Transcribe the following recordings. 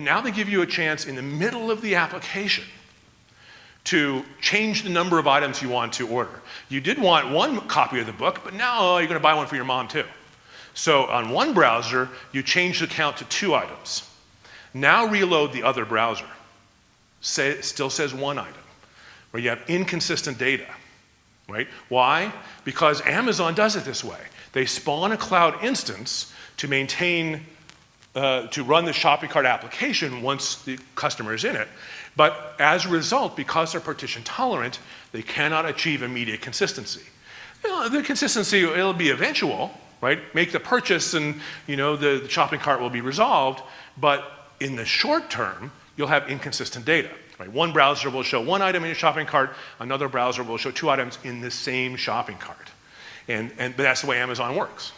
Now they give you a chance in the middle of the application to change the number of items you want to order. You did want one copy of the book, but now you're going to buy one for your mom too. So on one browser, you change the count to 2 items. Now reload the other browser. Still says 1 item, where you have inconsistent data, right? Why? Because Amazon does it this way. They spawn a cloud instance to maintain, to run the shopping cart application once the customer is in it. But as a result, because they're partition tolerant, they cannot achieve immediate consistency. The consistency, it'll be eventual, right? Make the purchase and the shopping cart will be resolved. But in the short term, you'll have inconsistent data. Right? One browser will show 1 item in your shopping cart, another browser will show 2 items in the same shopping cart. But that's the way Amazon works.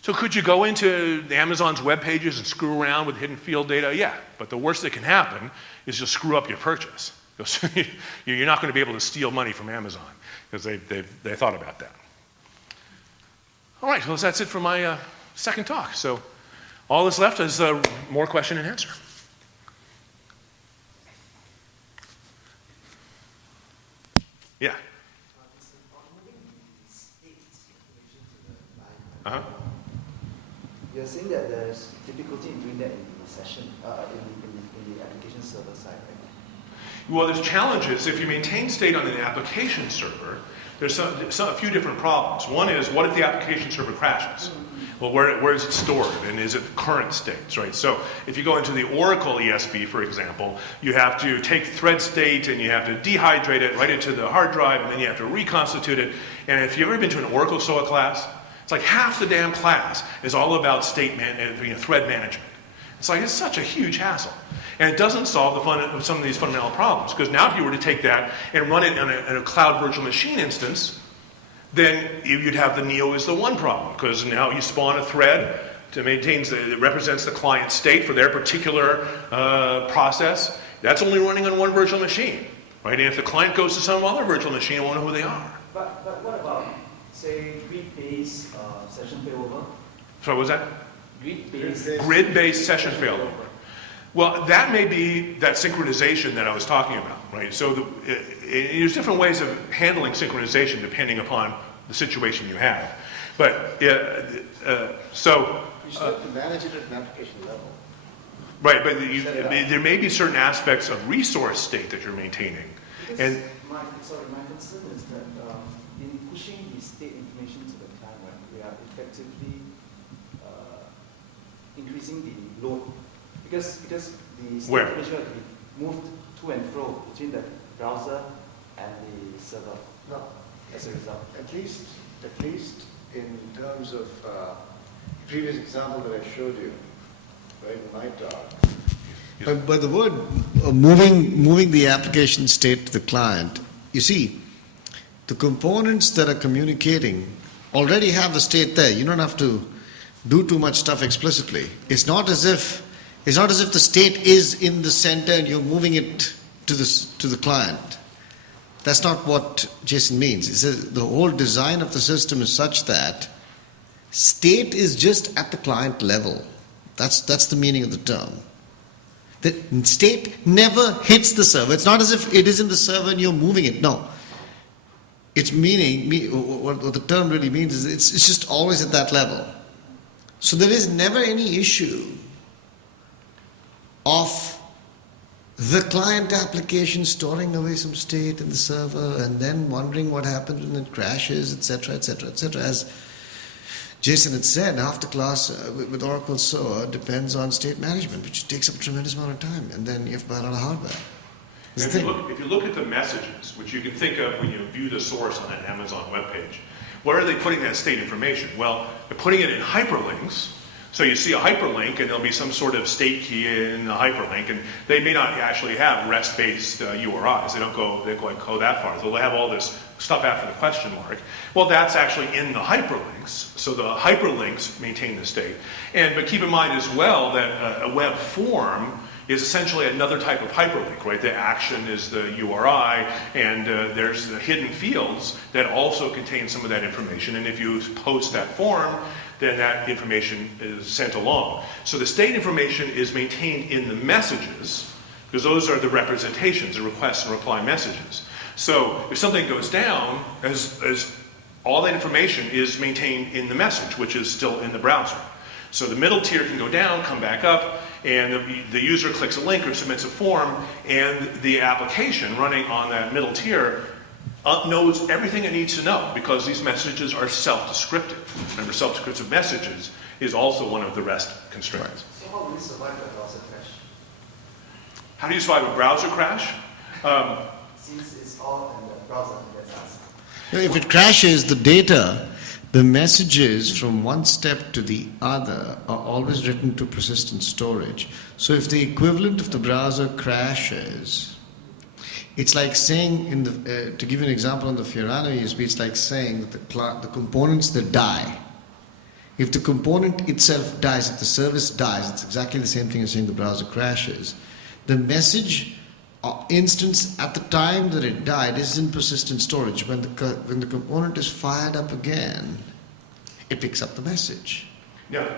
So could you go into Amazon's web pages and screw around with hidden field data? Yeah, but the worst that can happen is you'll screw up your purchase. You're not going to be able to steal money from Amazon because they thought about that. All right, well, that's it for my second talk. So all that's left is more question and answer. Yeah. Uh-huh. You're saying that there's difficulty in doing that in the session, in the application server side, right? Well, there's challenges. If you maintain state on an application server, there's a few different problems. One is, what if the application server crashes? Well, where is it stored, and is it current states, right? So if you go into the Oracle ESB, for example, you have to take thread state and you have to dehydrate it, write it to the hard drive, and then you have to reconstitute it. And if you've ever been to an Oracle SOA class, it's like half the damn class is all about thread management. It's such a huge hassle. And it doesn't solve some of these fundamental problems, because now if you were to take that and run it in a cloud virtual machine instance, then you'd have the Neo is the one problem, because now you spawn a thread that represents the client state for their particular process. That's only running on one virtual machine, right? And if the client goes to some other virtual machine, it won't know who they are. But what about, say, grid-based session failover? Sorry, what was that? Grid-based session failover. Well, that may be that synchronization that I was talking about, right? So there's different ways of handling synchronization depending upon the situation you have. But so you still have to manage it at an application level. Right, but there may be certain aspects of resource state that you're maintaining. And my concern is that in pushing the state information to the client, right, we are effectively increasing the load. Because the state information will be moved to and fro between the browser and the server. No. As a result. At least in terms of previous example that I showed you, right, in my talk. But the word moving the application state to the client, you see, the components that are communicating already have the state there. You don't have to do too much stuff explicitly. It's not as if the state is in the center and you're moving it to the client. That's not what Jason means. He says the whole design of the system is such that state is just at the client level. That's the meaning of the term. The state never hits the server. It's not as if it is in the server and you're moving it. No. It's what the term really means is it's just always at that level. So there is never any issue of the client application storing away some state in the server and then wondering what happens when it crashes, etc., etc., etc. As Jason had said, half the class with Oracle SOA depends on state management, which takes up a tremendous amount of time, and then you have to buy a lot of hardware. If you look at the messages, which you can think of when you view the source on an Amazon webpage, where are they putting that state information? Well, they're putting it in hyperlinks. So you see a hyperlink, and there'll be some sort of state key in the hyperlink, and they may not actually have REST-based URIs. They don't go that far. So they'll have all this stuff after the question mark. Well, that's actually in the hyperlinks. So the hyperlinks maintain the state. But keep in mind as well that a web form is essentially another type of hyperlink, right? The action is the URI, and there's the hidden fields that also contain some of that information. And if you post that form, then that information is sent along. So the state information is maintained in the messages, because those are the representations, the request and reply messages. So if something goes down, as all that information is maintained in the message, which is still in the browser. So the middle tier can go down, come back up, and the user clicks a link or submits a form, and the application running on that middle tier knows everything it needs to know, because these messages are self-descriptive. Remember, self-descriptive messages is also one of the REST constraints. So how will we survive the browser crash? How do you survive a browser crash? Since it's all in the browser, that's us. If it crashes, the data, the messages from one step to the other are always written to persistent storage. So if the equivalent of the browser crashes, it's like saying, to give you an example on the Fiorano USB, it's like saying that the components that die, if the component itself dies, if the service dies, it's exactly the same thing as saying the browser crashes. The message instance at the time that it died is in persistent storage. When the component is fired up again, it picks up the message. Yeah.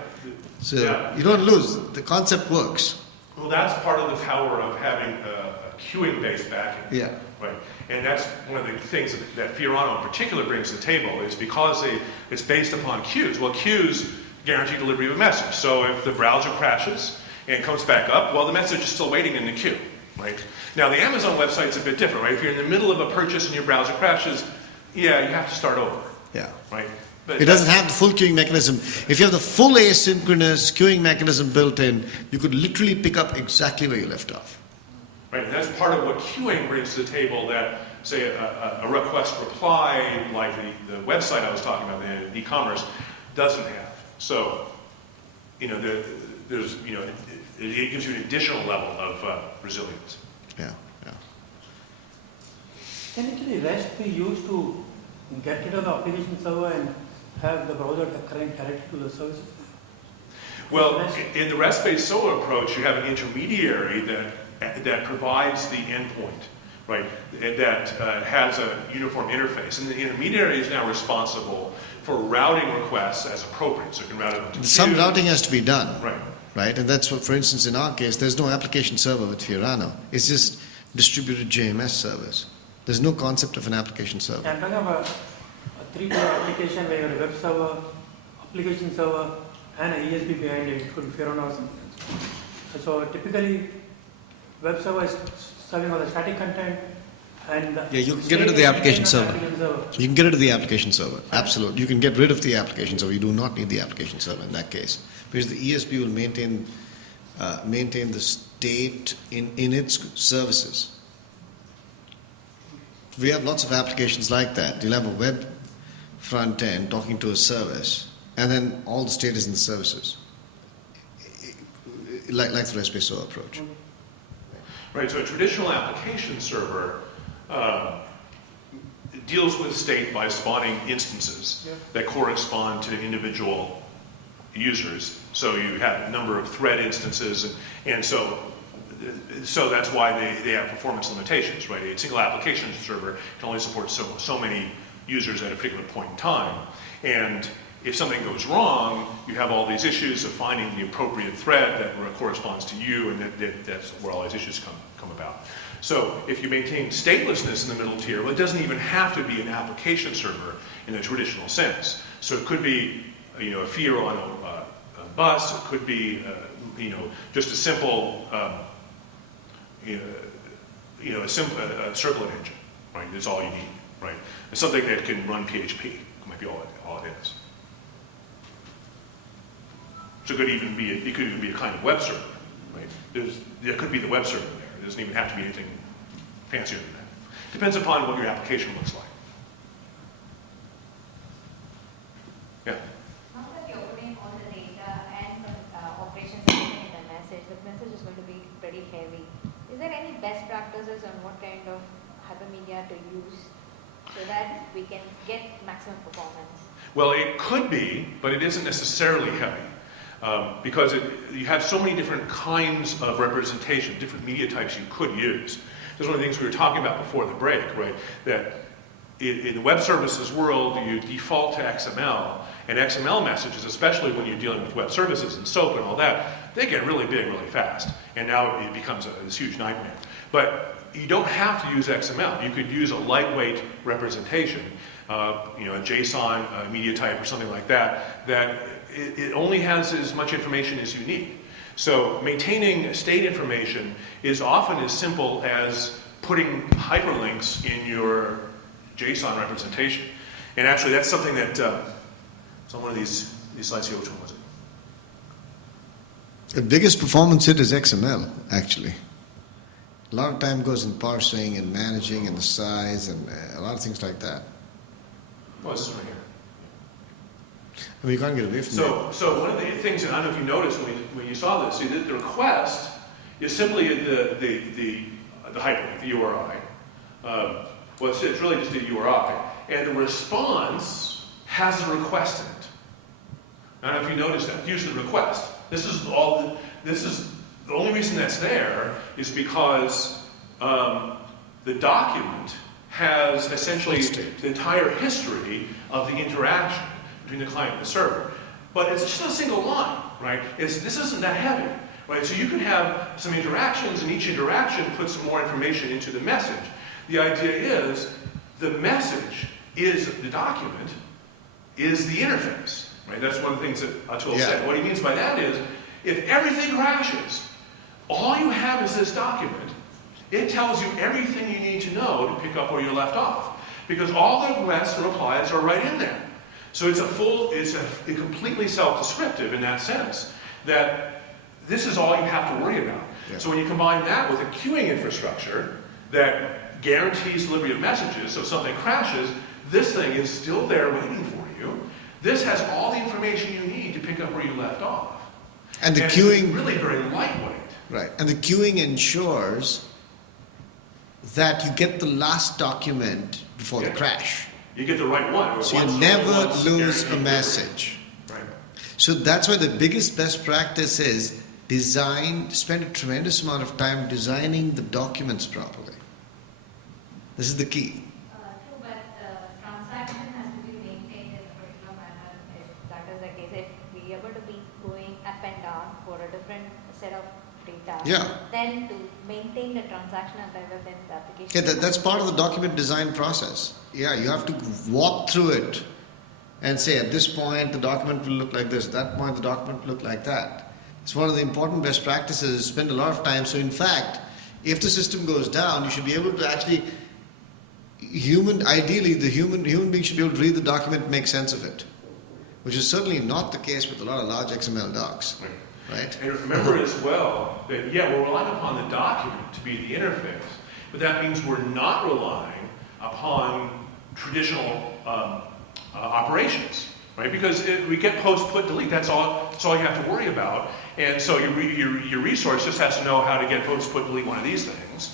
So you don't lose. The concept works. Well, that's part of the power of having a queuing-based backend. Yeah. Right. And that's one of the things that Fiorano in particular brings to the table, is because it's based upon queues. Well, queues guarantee delivery of a message. So if the browser crashes and comes back up, well, the message is still waiting in the queue. Right? Now, the Amazon website's a bit different, right? If you're in the middle of a purchase and your browser crashes, yeah, you have to start over. Yeah. Right? But It doesn't have the full queuing mechanism. If you have the full asynchronous queuing mechanism built in, you could literally pick up exactly where you left off. Right, and that's part of what queuing brings to the table that, say, a request reply like the website I was talking about, the e-commerce, doesn't have. So, there's, it gives you an additional level of resilience. Yeah, yeah. Can actually REST be used to get rid of the application server and have the browser current directly to the services? Well, in the REST-based SOA approach, you have an intermediary that provides the endpoint, right? That has a uniform interface, and the intermediary is now responsible for routing requests as appropriate. So it can route it to Some routing has to be done. Right. Right? And that's what, for instance, in our case, there's no application server with Fiorano. It's just distributed JMS servers. There's no concept of an application server. I'm talking about a three-tier application where you have a web server, application server, and an ESB behind it. It could be Fiorano or something else. So typically, web server is serving all the static content, and Yeah, you can get rid of the application server. You can get rid of the application server. Absolutely. You can get rid of the application server. You do not need the application server in that case, because the ESB will maintain the state in its services. We have lots of applications like that. You'll have a web front end talking to a service, and then all the state is in the services, like the REST-based SOA approach. Right, so a traditional application server deals with state by spawning instances that correspond to individual users. So you have a number of thread instances, and so that's why they have performance limitations, right? A single application server can only support so many users at a particular point in time. And if something goes wrong, you have all these issues of finding the appropriate thread that corresponds to you, and that's where all these issues come about. So if you maintain statelessness in the middle tier, well, it doesn't even have to be an application server in the traditional sense. So it could be, a Fiorano bus. It could be, just a simple, a servlet engine, right? That's all you need, right? It's something that can run PHP. Might be all it is. So it could even be a kind of web server, right? There could be the web server there. It doesn't even have to be anything fancier than that. Depends upon what your application looks like. Yeah. Now that you're putting all the data and the operations in the message is going to be pretty heavy. Is there any best practices on what kind of hypermedia to use so that we can get maximum performance? Well, it could be, but it isn't necessarily heavy. Because you have so many different kinds of representation, different media types you could use. This is one of the things we were talking about before the break, right? That in the web services world, you default to XML, And XML messages, especially when you're dealing with web services and SOAP and all that, they get really big really fast. And now it becomes this huge nightmare. But you don't have to use XML. You could use a lightweight representation, a JSON, a media type, or something like that, that it only has as much information as you need. So maintaining state information is often as simple as putting hyperlinks in your JSON representation. And actually, that's something that, it's on one of these slides here. Which one was it? The biggest performance hit is XML, actually. A lot of time goes in parsing and managing and the size and a lot of things like that. Oh, this is right here. I mean, you can't get away from that. So one of the things, and I don't know if you noticed when you saw this, see that the request is simply the hyperlink, the URI. Well, it's really just a URI, and the response has a request in it. I don't know if you noticed that. Here's the request. This is the only reason that's there is because the document has essentially the entire history of the interaction between the client and the server. But it's just a single line, right? This isn't that heavy, right? So you can have some interactions, and each interaction puts some more information into the message. The idea is the message is the document, is the interface, right? That's one of the things that Atul said. What he means by that is, if everything crashes, all you have is this document. It tells you everything you need to know to pick up where you left off, because all the requests and replies are right in there. So it's completely self-descriptive in that sense, that this is all you have to worry about. Yeah. So when you combine that with a queuing infrastructure that guarantees delivery of messages, so if something crashes, this thing is still there waiting for you. This has all the information you need to pick up where you left off. And the queuing it's really very lightweight. Right. And the queuing ensures that you get the last document before the crash. You get the right one. So you never lose a message. Right. So that's why the biggest best practice is spend a tremendous amount of time designing the documents properly. This is the key. True, but the transaction has to be maintained in a particular manner. If that is the case, if we are able to be going up and down for a different set of data, then to maintain the transaction and within the application. Yeah, that's part of the document design process. Yeah, you have to walk through it and say at this point the document will look like this, at that point the document will look like that. It's one of the important best practices. Spend a lot of time. So in fact, if the system goes down, you should be able to actually, ideally the human being should be able to read the document and make sense of it, which is certainly not the case with a lot of large XML docs. Right. And remember as well that, we're relying upon the document to be the interface, but that means we're not relying upon traditional operations, right? Because we get post, put, delete. That's all you have to worry about. And so your resource just has to know how to get post, put, delete one of these things.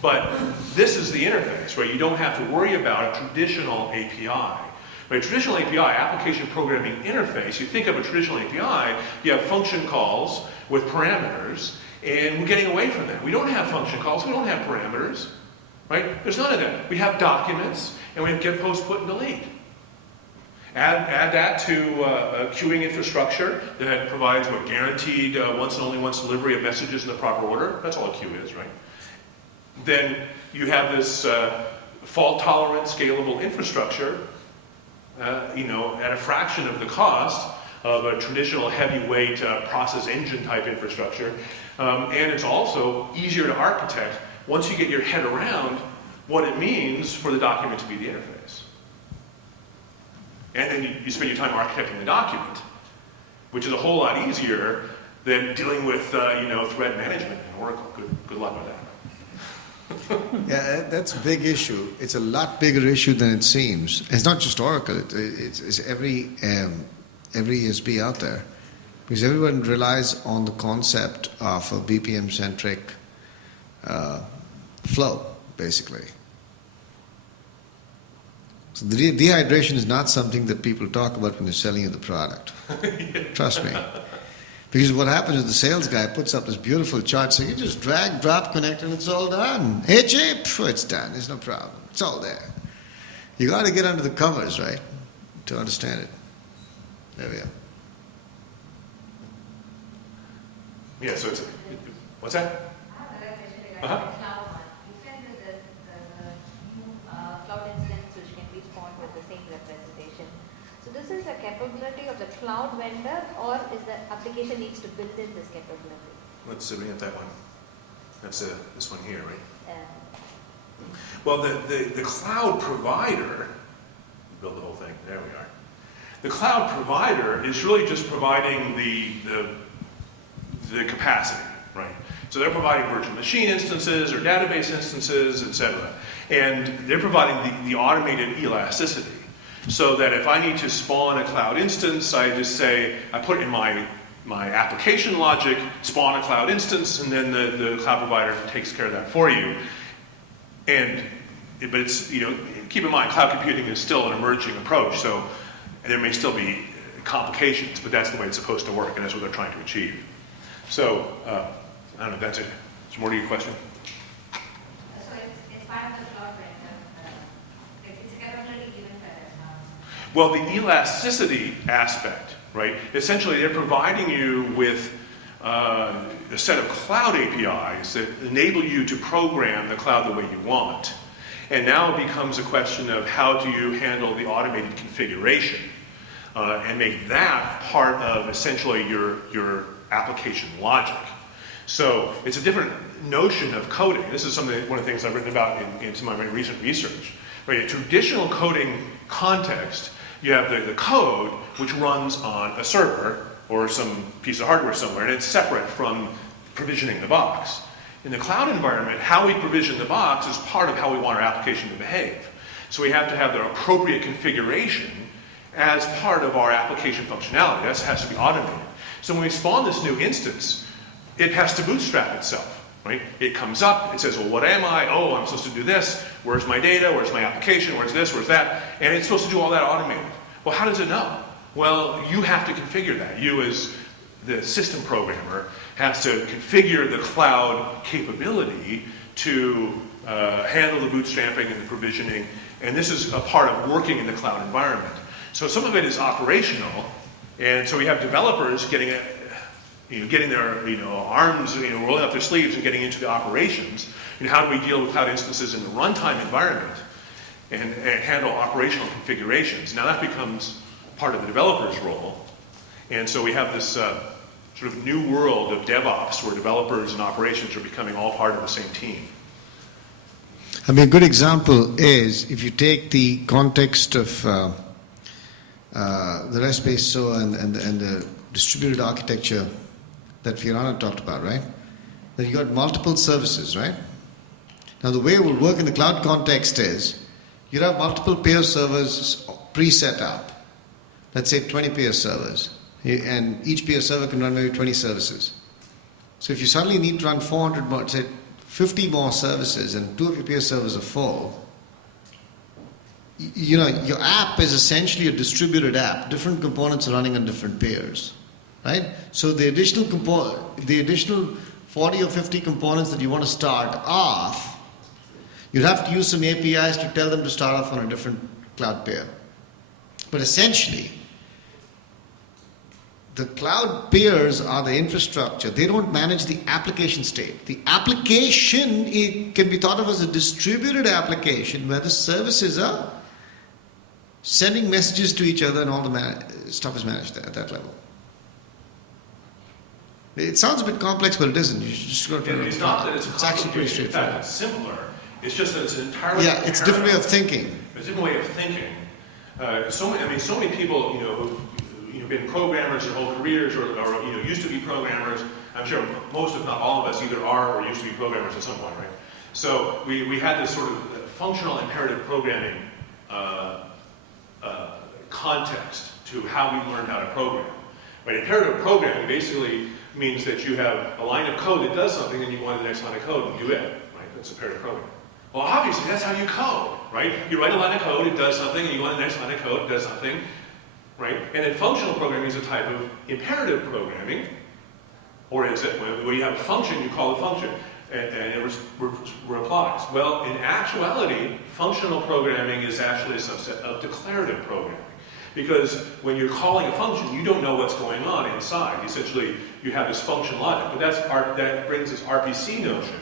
But this is the interface, right? You don't have to worry about a traditional API. Right, traditional API, application programming interface, you think of a traditional API, you have function calls with parameters, and we're getting away from that. We don't have function calls, we don't have parameters, right? There's none of that. We have documents, and we have get, post, put, and delete. Add that to a queuing infrastructure that provides what guaranteed once and only once delivery of messages in the proper order. That's all a queue is, right? Then you have this fault-tolerant, scalable infrastructure at a fraction of the cost of a traditional heavyweight process engine type infrastructure. And it's also easier to architect once you get your head around what it means for the document to be the interface. And then you spend your time architecting the document, which is a whole lot easier than dealing with thread management in Oracle. Good luck with that. Yeah, that's a big issue. It's a lot bigger issue than it seems. It's not just Oracle. It's every ESB out there, because everyone relies on the concept of a BPM-centric flow, basically. So the dehydration is not something that people talk about when they're selling you the product. Trust me. Because what happens is the sales guy puts up this beautiful chart, so you just drag, drop, connect, and it's all done. Hey, Chip, it's done. There's no problem. It's all there. You got to get under the covers, right, to understand it. There we are. Yeah, so it's, what's that? I have another question regarding Uh-huh. the cloud one. You said that the new cloud instance which can be spawned with the same representation. So this is a capability of the cloud vendor, or is the application needs to build in this capability? Let's bring up that one. That's this one here, right? Uh, Well, the cloud provider, build the whole thing, there we are. The cloud provider is really just providing the capacity, right? So they're providing virtual machine instances or database instances, et cetera. And they're providing the automated elasticity. So that if I need to spawn a cloud instance, I just say, I put in my application logic, spawn a cloud instance, and then the cloud provider takes care of that for you. But it's, keep in mind, cloud computing is still an emerging approach, so there may still be complications, but that's the way it's supposed to work, and that's what they're trying to achieve. So, I don't know if that's it. Is there more to your question? So it's part of the cloud vendor. It's a capability given for Well, the elasticity aspect, right? Essentially, they're providing you with a set of cloud APIs that enable you to program the cloud the way you want. And now it becomes a question of how do you handle the automated configuration and make that part of essentially your application logic. So it's a different notion of coding. This is one of the things I've written about in some of my recent research. Right? A traditional coding context, you have the code which runs on a server or some piece of hardware somewhere, and it's separate from provisioning the box. In the cloud environment, how we provision the box is part of how we want our application to behave. So we have to have the appropriate configuration as part of our application functionality. That has to be automated. So when we spawn this new instance, it has to bootstrap itself. Right? It comes up, it says, well, what am I? Oh, I'm supposed to do this. Where's my data? Where's my application? Where's this? Where's that? And it's supposed to do all that automated. Well, how does it know? Well, you have to configure that. You as the system programmer has to configure the cloud capability to handle the bootstrapping and the provisioning. And this is a part of working in the cloud environment. So some of it is operational. And so we have developers getting their arms, rolling up their sleeves and getting into the operations. How do we deal with cloud instances in the runtime environment and handle operational configurations? Now that becomes part of the developer's role. And so we have this sort of new world of DevOps where developers and operations are becoming all part of the same team. I mean, a good example is if you take the context of the REST-based SOA and the distributed architecture that Fiorano talked about, right? That you got multiple services, right? Now the way it will work in the cloud context is you have multiple peer servers pre-set up. Let's say 20 peer servers. And each peer server can run maybe 20 services. So if you suddenly need to run 400 more, say 50 more services and 2 of your peer servers are full, your app is essentially a distributed app. Different components are running on different peers, right? So the additional 40 or 50 components that you want to start off, you'd have to use some APIs to tell them to start off on a different cloud peer. But essentially, the cloud peers are the infrastructure. They don't manage the application state. The application can be thought of as a distributed application where the services are sending messages to each other and all the stuff is managed at that level. It sounds a bit complex, but it isn't. You just got to. It's not that it's actually pretty complicated. In fact, straightforward. it's simpler. It's just that it's an entirely It's a different way of thinking. It's a different way of thinking. So many people, who've been programmers their whole careers, or used to be programmers. I'm sure most, if not all of us, either are or used to be programmers at some point, right? So we had this sort of functional imperative programming context to how we learned how to program. Right? Imperative programming basically means that you have a line of code that does something, and you go on to the next line of code and do it. Right? That's imperative programming. Well, obviously, that's how you code, right? You write a line of code, it does something, and you go on to the next line of code, it does something, right? And then functional programming is a type of imperative programming, or is it when you have a function, you call the function, and it replies. Well, in actuality, functional programming is actually a subset of declarative programming. Because when you're calling a function, you don't know what's going on inside. Essentially, you have this function logic, but that brings this RPC notion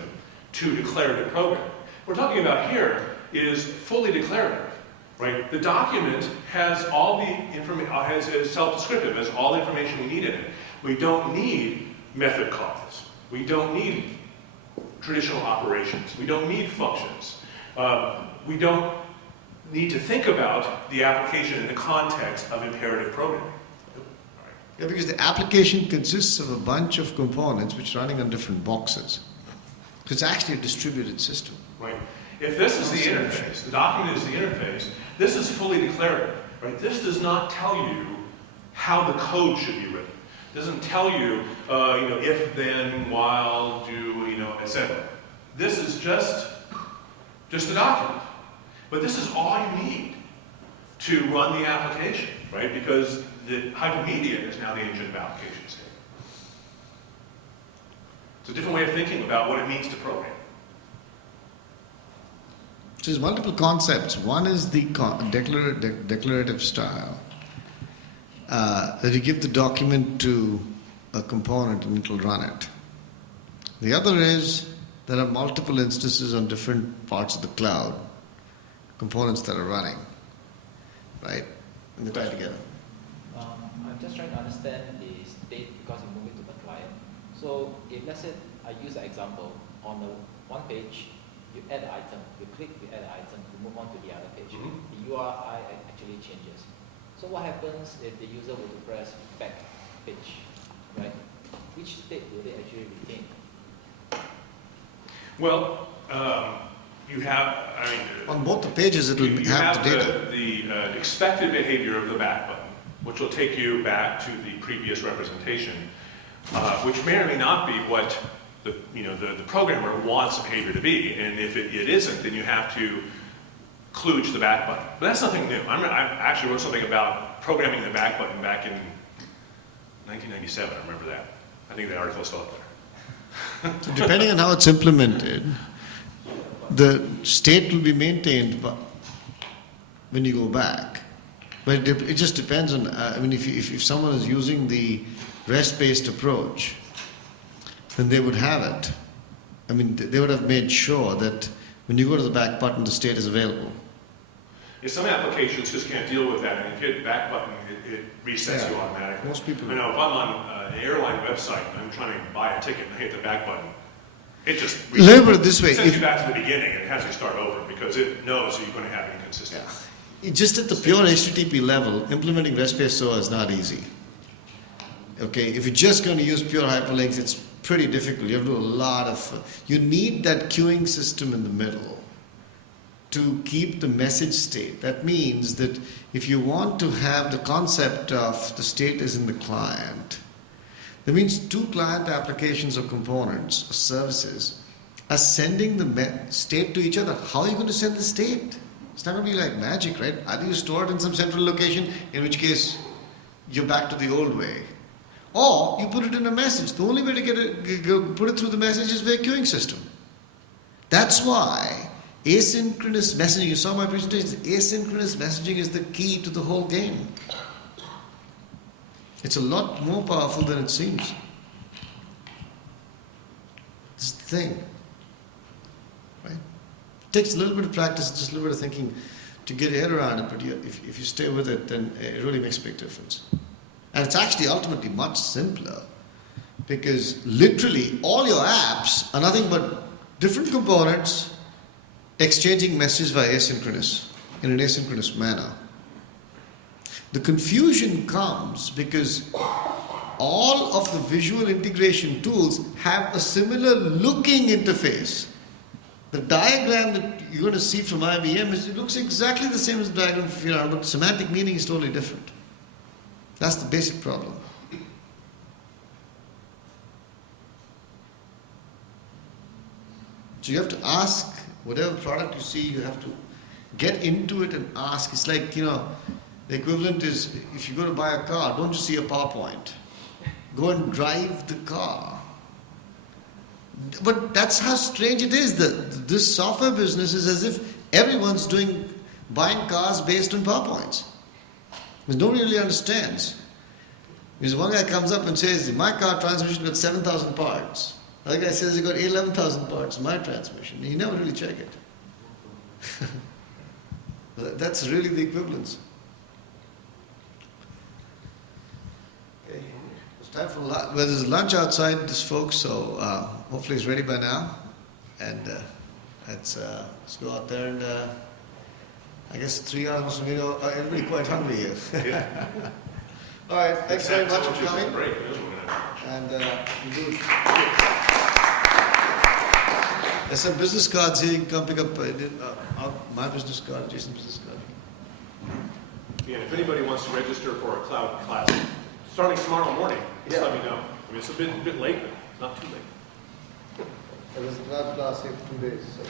to declarative programming. What we're talking about here is fully declarative, right? The document has all the information, is self-descriptive, has all the information we need in it. We don't need method calls. We don't need traditional operations. We don't need functions. We don't need to think about the application in the context of imperative programming. Yeah, because the application consists of a bunch of components which are running on different boxes. So it's actually a distributed system. Right. If this is the interface, the document is the interface, this is fully declarative. Right? This does not tell you how the code should be written. It doesn't tell you, if, then, while, do, etc. This is just the document. But this is all you need to run the application, right? Because the hypermedia is now the engine of application state. It's a different way of thinking about what it means to program. So there's multiple concepts. One is the declarative style. That you give the document to a component and it will run it. The other is there are multiple instances on different parts of the cloud, components that are running, right? And they tie together. I'm just trying to understand the state because you move it to the client. So if let's say I use the example on the one page, you add an item, you click, you add an item, you move on to the other page. The URI actually changes. So what happens if the user were to press back page, right? Which state will they actually retain? Well, you have, On both the pages it will you have the data. the expected behavior of the back button, which will take you back to the previous representation, which may or may not be what the programmer wants the behavior to be. And if it isn't, then you have to kludge the back button. But that's nothing new. I actually wrote something about programming the back button back in 1997. I remember that. I think the article's still up there. So depending on how it's implemented, the state will be maintained when you go back. But it just depends on, if someone is using the REST-based approach, then they would have it. They would have made sure that when you go to the back button, the state is available. Yeah, some applications just can't deal with that, and if you hit the back button, it resets you automatically. Most people. If I'm on an airline website and I'm trying to buy a ticket and I hit the back button, it just resets. Let me put it this way. It sends you back to the beginning and it has you start over because it knows that you're going to have inconsistency. Just at the pure HTTP level, implementing REST-based SOA is not easy. Okay, if you're just going to use pure hyperlinks, it's pretty difficult. You have to do a lot of. You need that queuing system in the middle to keep the message state. That means that if you want to have the concept of the state is in the client, that means two client applications or components or services are sending the state to each other. How are you going to send the state? It's not going to be like magic, right? Either you store it in some central location, in which case you're back to the old way. Or you put it in a message. The only way to put it through the message is via queuing system. That's why asynchronous messaging, you saw my presentation, asynchronous messaging is the key to the whole game. It's a lot more powerful than it seems. It's the thing. Right? It takes a little bit of practice, just a little bit of thinking to get your head around it, but if you stay with it, then it really makes a big difference. And it's actually ultimately much simpler because literally all your apps are nothing but different components exchanging messages via asynchronous, in an asynchronous manner. The confusion comes because all of the visual integration tools have a similar looking interface. The diagram that you're going to see from IBM it looks exactly the same as the diagram from Fiorano, but semantic meaning is totally different. That's the basic problem. So you have to ask, whatever product you see, you have to get into it and ask. It's like, the equivalent is, if you go to buy a car, don't just see a PowerPoint. Go and drive the car. But that's how strange it is. This software business is as if everyone's buying cars based on PowerPoints. Because nobody really understands. Because one guy comes up and says, my car transmission got 7,000 parts. The other guy says he got 11,000 parts in my transmission. You never really check it. That's really the equivalence. Okay. It's time for lunch. Well, there's lunch outside this folks, so hopefully it's ready by now. And let's go out there and I guess 3 hours from here, everybody quite hungry here. Yeah. All right, thanks very much for coming. Break. And good. There's some business cards here. You can come pick up my business card, Jason's business card. Yeah, and if anybody wants to register for a cloud class, starting tomorrow morning, just let me know. I mean, it's a bit late, but not too late. It was not last 2 days. So.